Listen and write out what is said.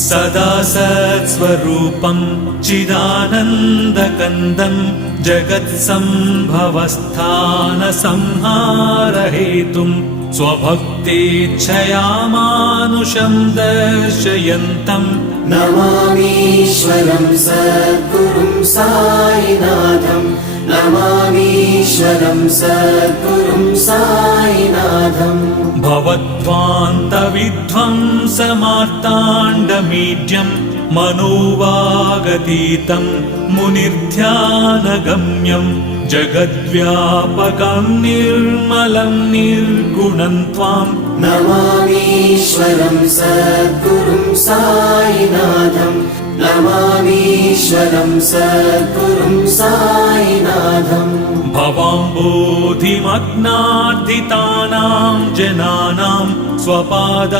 सदा सत्स्वरूपं चिदानन्दकन्दं जगत्सम्भवस्थानसंहारहेतुं स्वभक्तेच्छया मानुषं दर्शयन्तं नमामीश्वरं सद्गुरुं साईनाथं नमामीश्वरं सद्गुरुं साईनाथम् भवद्ध्वान्तविध्वंसमार्ताण्डमीड्यं मनोवागतीतं मुनिर्ध्यानगम्यं जगद्व्यापकं निर्मलं निर्गुणं त्वां नमामीश्वरं सद्गुरुं साईनाथं नमामीश्वरं सद्गुरुं साईनाथम् भवाम्बोधिमग्नार्दितानां जनानां स्वपादाश्रितानां